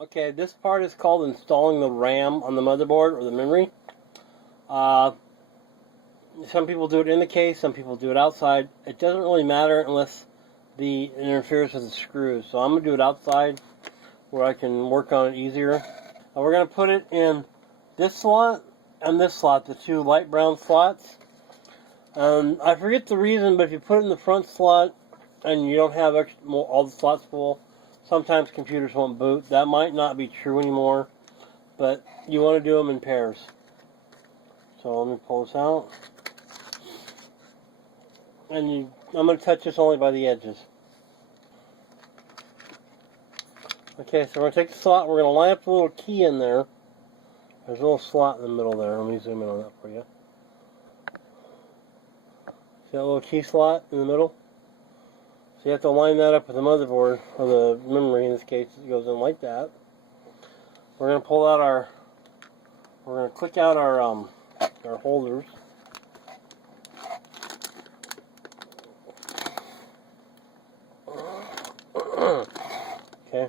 Okay, this part is called installing the RAM on the motherboard or the memory. Some people do it in the case, some people do it outside. It doesn't really matter unless it interferes with the screws. So I'm going to do it outside where I can work on it easier. And we're going to put it in this slot and this slot, the two light brown slots. I forget the reason, but if you put it in the front slot and you don't have all the slots full, sometimes computers won't boot. That might not be true anymore, but you want to do them in pairs. So let me pull this out. And I'm going to touch this only by the edges. Okay, so we're going to take the slot, we're going to line up the little key in there. There's a little slot in the middle there. Let me zoom in on that for you. See that little key slot in the middle? So you have to line that up with the motherboard, or the memory in this case. It goes in like that. We're going to pull out we're going to click out our holders. Okay,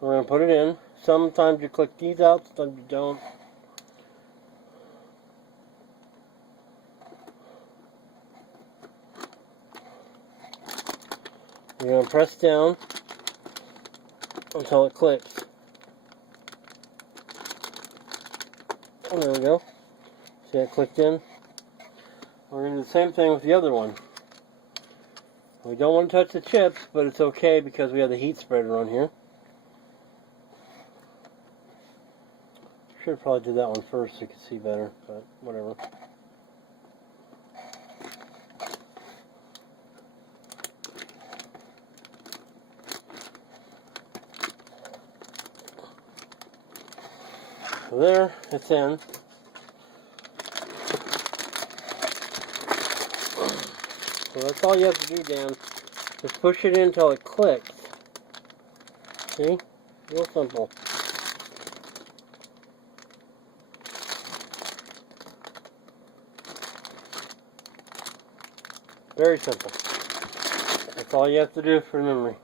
we're going to put it in. Sometimes you click these out, sometimes you don't. You're going to press down until it clicks. Oh, there we go. See it clicked in? We're going to do the same thing with the other one. We don't want to touch the chips, but it's okay because we have the heat spreader on here. Should probably do that one first so you can see better, but whatever. So there, it's in. So that's all you have to do, Dan. Just push it in until it clicks. See? Real simple. Very simple. That's all you have to do for memory.